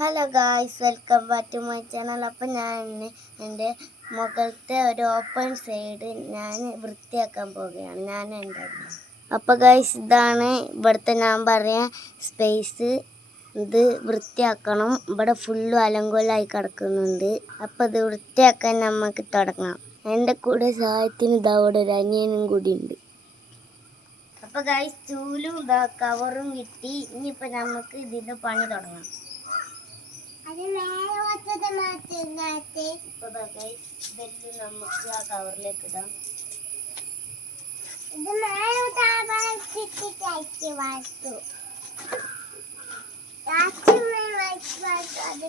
Hello guys welcome back to my channel അപ്പം ഞാൻ എന്റെ മുകളിലത്തെ ഒരു ഓപ്പൺ സൈഡ് ഞാൻ വൃത്തിയാക്കാൻ പോവുകയാണ്. ഞാൻ ഉണ്ടാക്കുന്നത് അപ്പോൾ ഗായ്സ് ഇതാണ് ഇവിടുത്തെ ഞാൻ പറയാൻ സ്പേസ് ഇത് വൃത്തിയാക്കണം. ഇവിടെ ഫുള്ളും അലങ്കോലായി കിടക്കുന്നുണ്ട്. അപ്പോൾ ഇത് വൃത്തിയാക്കാൻ നമുക്ക് തുടങ്ങാം. എന്റെ കൂടെ സഹായത്തിന് ഇതവിടെ ഒരു അനിയനും കൂടി ഉണ്ട്. അപ്പോൾ ഗായ്സ് ചൂലും കവറും കിട്ടി. ഇനിയിപ്പോൾ നമുക്ക് ഇതിന്റെ പണി തുടങ്ങാം. అది మేలు వస్తుంది మాత్రమే ఇప్పటికై బెల్లు నమ్మకి ఆ కవర్లో ఎక్కుదాం. ఇది మేలు తాబాకి కట్టి వాస్తు. వాస్తు అది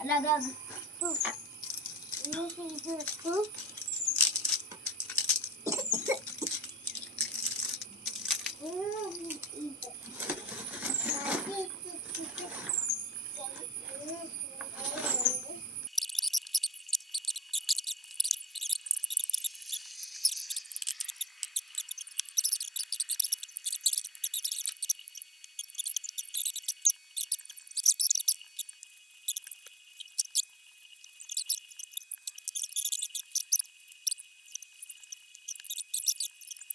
അല്ല അതാ അത്.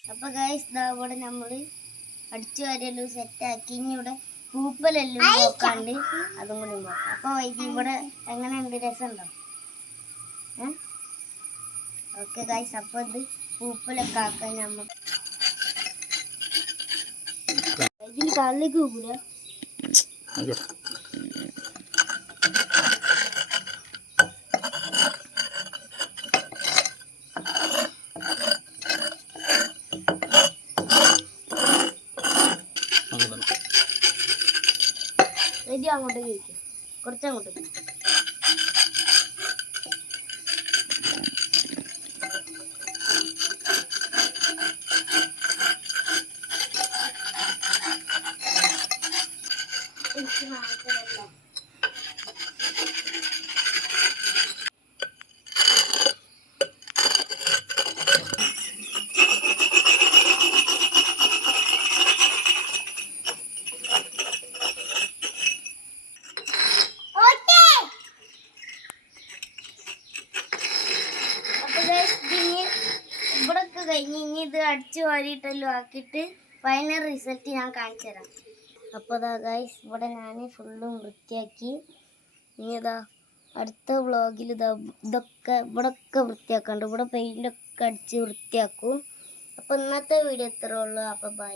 ഇത് ഇത് അപ്പൊ ഗൈസ് ഇതാ ഇവിടെ നമ്മൾ അടിച്ചു വരലും സെറ്റാക്കി ഇനി ഇവിടെ പൂപ്പലെല്ലാം നോക്കാണ്ട് അതും കൂടി നോക്കാം. അപ്പൊ ഇത് ഇവിടെ എങ്ങനെയുണ്ട്? രസമുണ്ടോ? ഓക്കെ ഗൈസ് അപ്പൊ ഇത് പൂപ്പലൊക്കെ ആക്കാൻ നമുക്ക് ഇതിന് കള്ളി കൂല റെഡി അങ്ങോട്ട് കുറച്ച് കുറച്ചങ്ങോട്ട് എനിക്ക് മാത്രമല്ല ഓക്കേ അപ്പൊ guys ഇതിനി ഇവിടൊക്കെ കഴിഞ്ഞ് ഇനി ഇത് അടിച്ചു വാരിയിട്ടല്ലോ ആക്കിയിട്ട് ഫൈനൽ റിസൾട്ട് ഞാൻ കാണിച്ചു തരാം. അപ്പോൾ ഇതാ ഗൈസ് ഇവിടെ ഞാൻ ഫുള്ളും വൃത്തിയാക്കി. ഇനി ഇതാ അടുത്ത വ്ളോഗിൽ ഇതാ ഇതൊക്കെ ഇവിടൊക്കെ വൃത്തിയാക്കാണ്ട് ഇവിടെ പെയിന്റൊക്കെ അടിച്ച് വൃത്തിയാക്കും. അപ്പോൾ ഇന്നത്തെ വീഡിയോ ഇത്രേ ഉള്ളൂ. അപ്പോൾ ബൈ